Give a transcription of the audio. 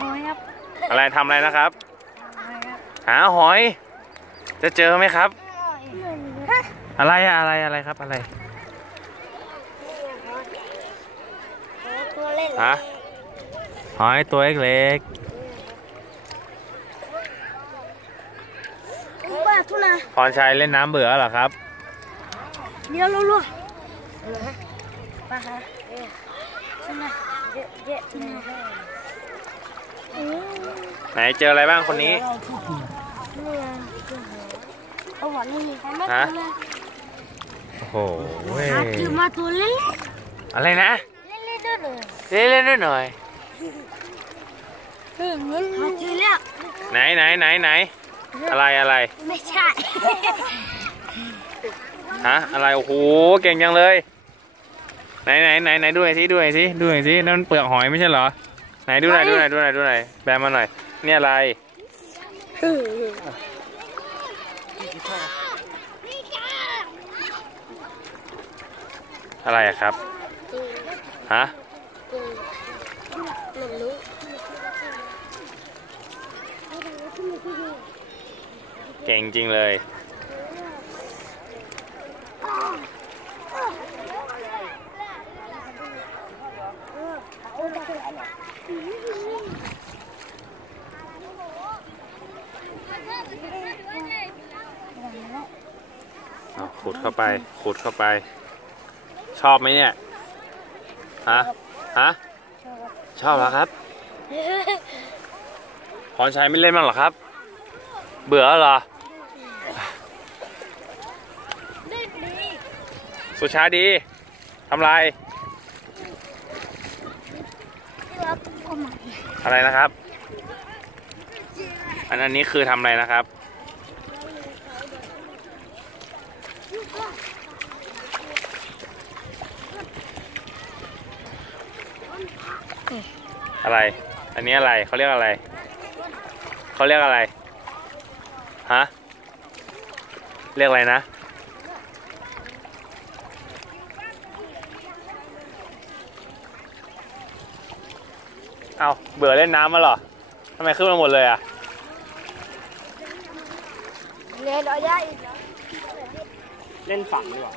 หอยครับอะไรทำอะไรนะครับ หาหอย จะเจอไหมครับ อะไรอะไรครับอะไรฮะหอยตัวเล็กพรชัยเล่นน้ำเบื่อเหรอครับเดี๋ยวรัวๆมาฮะไหนเจออะไรบ้างคนนี้ฮะโอ้โหคือมาตัวเล็กอะไรนะเล่นด้วยหน่อยเล่นด้วยหน่อยมาเจอแล้วไหนอะไรไม่ใช่ฮะอะไรโอ้โหเก่งจังเลยไหนดูหน่อยสินั่นเปลือกหอยไม่ใช่เหรอไหนดูหน่อยแบมาหน่อยนี่อะไรอะไรครับฮะเก่งจริงเลยขุดเข้าไปชอบไหมเนี่ยฮะชอบเหรอครับพรชัยไม่เล่นบ้างหรอครับเบื่อเหรอสุชาดีทำไรอะไรนะครับอันนี้คือทำอะไรนะครับอะไรอันนี้อะไรเขาเรียกอะไรฮะเรียกอะไรนะเอาเบื่อเล่นน้ำมาหรอทำไมขึ้นมาหมดเลยอ่ะเล่นเอาได้เล่นฝั่งดีกว่า